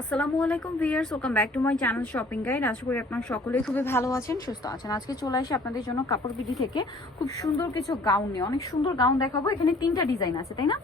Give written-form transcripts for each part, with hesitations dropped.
আসসালামু আলাইকুম viewers, welcome back to my channel shopping guide. আশা করি আপনারা সকলেই খুবই ভালো আছেন, সুস্থ আছেন। আজকে চলে আসি আপনাদের জন্য কাপড় বিডি থেকে খুব সুন্দর কিছু গাউন নিয়ে। অনেক সুন্দর গাউন দেখাবো। এখানে 3টা ডিজাইন আছে, তাই না?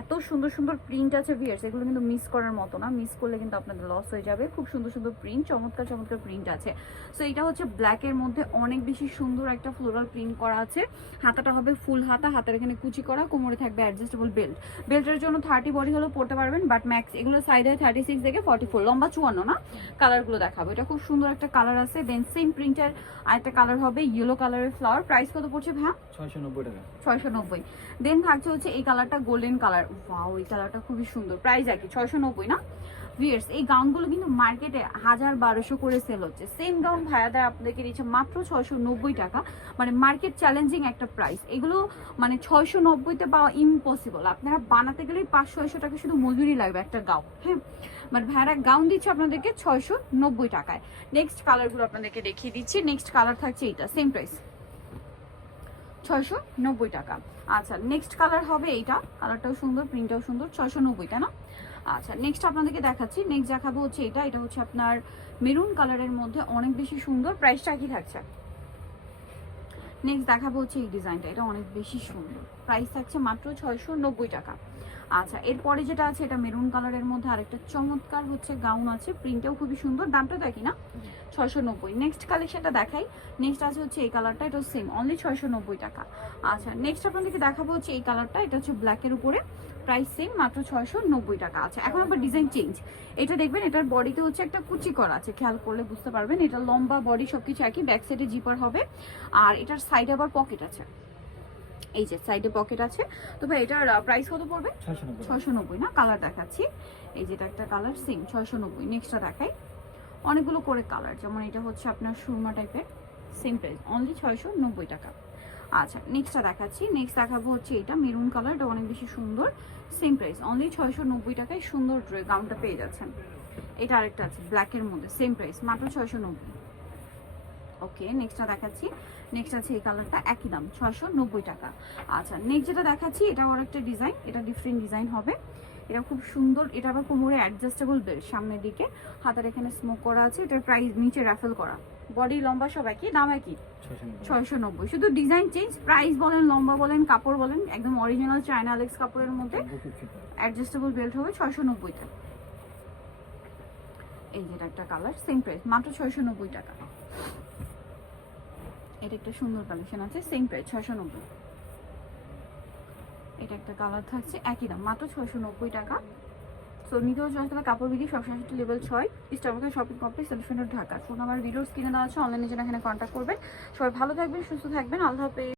এত সুন্দর সুন্দর প্রিন্ট আছে ভিউয়ার্স, এগুলো কিন্তু মিস করার মতো না। মিস করলে কিন্তু আপনাদের লস হয়ে যাবে। খুব সুন্দর সুন্দর প্রিন্ট, চমৎকার চমৎকার প্রিন্ট আছে। সো এটা হচ্ছে ব্ল্যাকের মধ্যে অনেক বেশি সুন্দর একটা ফ্লোরাল প্রিন্ট করা আছে। হাতাটা হবে ফুল হাতা, হাতের এখানে কুচি করা, কোমরে থাকবে অ্যাডজাস্টেবল বেল্ট। বেল্টের জন্য 30 বডি হলেও পড়তে পারবেন, বাট ম্যাক্স এগুলো সাইডে 36 থেকে 44, লম্বা 54 না। কালারগুলো দেখাবো। এটা খুব সুন্দর একটা কালার আছে। দেন সেম প্রিন্টের আরেকটা কালার হবে ইয়েলো কালারের ফ্লাওয়ার। প্রাইস কত পড়ছে ভাই? 690 টাকা। 690। দেন থাকছে হচ্ছে এই কালারটা গোল্ডেন কালার। ওয়াও, এই কালারটা খুবই সুন্দর। প্রাইস একই 690 না ভিউয়ার্স। এই গাউনগুলো কিন্তু মার্কেটে 1000-1200 করে সেল হচ্ছে। সেম গাউন ভাইয়াদের আপনাদেরকে দিচ্ছে মাত্র 690 টাকা। মানে মার্কেট চ্যালেঞ্জিং একটা প্রাইস। এগুলো মানে 690-তে পাওয়া ইম্পসিবল। আপনারা বানাতে গেলেই 500-600 টাকা শুধু মজুরি লাগবে একটা গাউন। হ্যাঁ, বাট ভাইয়ারা গাউন দিচ্ছে আপনাদেরকে 690 টাকায়। নেক্সট কালারগুলো আপনাদেরকে দেখিয়ে দিচ্ছি। নেক্সট কালার থাকছে এইটা, সেম প্রাইস 690 টাকা। আচ্ছা, নেক্সট কালার হবে এইটা। কালারটাও সুন্দর, প্রিন্টটাও সুন্দর। 690 তাই না? আচ্ছা, নেক্সট আপনাদেরকে দেখাচ্ছি। নেক্সট দেখাবো হচ্ছে এটা। এটা হচ্ছে আপনার মেরুন কালারের মধ্যে অনেক বেশি সুন্দর। প্রাইসটা কি থাকছে? নেক্সট দেখাবো হচ্ছে এই ডিজাইনটা। এটা অনেক বেশি সুন্দর। প্রাইস থাকছে মাত্র 690 টাকা। আচ্ছা, এরপরে যেটা আছে এটা মেরুন কালারের মধ্যে আরেকটা চমৎকার হচ্ছে গাউন আছে। প্রিন্টটাও খুবই সুন্দর। দামটা দেখি না, 690। নেক্সট কালেকশনটা দেখাই। নেক্সট আছে হচ্ছে এই কালারটা, এটা সেম অনলি 690 টাকা। আচ্ছা, নেক্সট আপনাদেরকে দেখাবো হচ্ছে এই কালারটা। এটা হচ্ছে ব্ল্যাকের উপরে, প্রাইস সেম মাত্র 690 টাকা। আচ্ছা, এখন আবার ডিজাইন চেঞ্জ। এটা দেখবেন, এটার বডিতে হচ্ছে একটা কুচি করা আছে, খেয়াল করলে বুঝতে পারবেন। এটা লম্বা বডি, সবকিছু একই। ব্যাক সাইডে জিপার হবে, আর এটার সাইডে আবার পকেট আছে। এই যে সাইডে পকেট আছে। তো ভাই এটার প্রাইস কত পড়বে? 690 না? কালার দেখাচ্ছি। এই যেটা একটা কালার, সেম 690। নেক্সটটা দেখাই। অনেকগুলো করে কালার, যেমন এটা হচ্ছে আপনার সুরমা টাইপের। সেম প্রাইস অনলি 690 টাকা। আচ্ছা, নেক্সটটা দেখাচ্ছি। নেক্সট দেখাবো হচ্ছে এটা মেরুন কালার। এটা অনেক বেশি সুন্দর। সেম প্রাইস অনলি 690 টাকায় সুন্দর গাউনটা পেয়ে যাচ্ছেন। এটা আরেকটা আছে ব্ল্যাকের মধ্যে, সেম প্রাইস মাত্র 690। ওকে, নেক্সটটা দেখাচ্ছি। নেক্সট আছে এই কালারটা, একই দাম 690 টাকা। আচ্ছা, নেক্সট যেটা দেখাচ্ছি এটাও আরেকটা ডিজাইন। এটা ডিফারেন্ট ডিজাইন হবে। এটা খুব সুন্দর। এটা আবার কোমরে অ্যাডজাস্টেবল বেল্ট, সামনের দিকে হাতার এখানে স্মোক করা আছে। এটার প্রাইস নিচে রাফেল করা, বডি লম্বা সব একই, দাম একই 690। শুধু ডিজাইন চেঞ্জ। প্রাইস বলেন, লম্বা বলেন, কাপড় বলেন, একদম অরিজিনাল চায়না আলেক্স কাপড়ের মধ্যে অ্যাডজাস্টেবল বেল্ট হবে 690-তে। এই যেটা একটা কালার, সেম প্রাইস মাত্র 690 টাকা। এটা একটা সুন্দর কালেকশন আছে, সেম প্রাইস 690। এটা একটা কালার থাকছে, একই দাম মাত্র 690 টাকা। সো নিতে হচ্ছে আসলে কাপড় বিডি, সবসময় লেভেল 6, স্টারবাকের shopping complex, elephant road, Dhaka. Phone number videos কিনে দেওয়া আছে, অনলাইনে জন্য এখানে কন্ট্যাক্ট করবেন। সবাই ভালো থাকবেন, সুস্থ থাকবেন। আল্লাহ হাফেজ।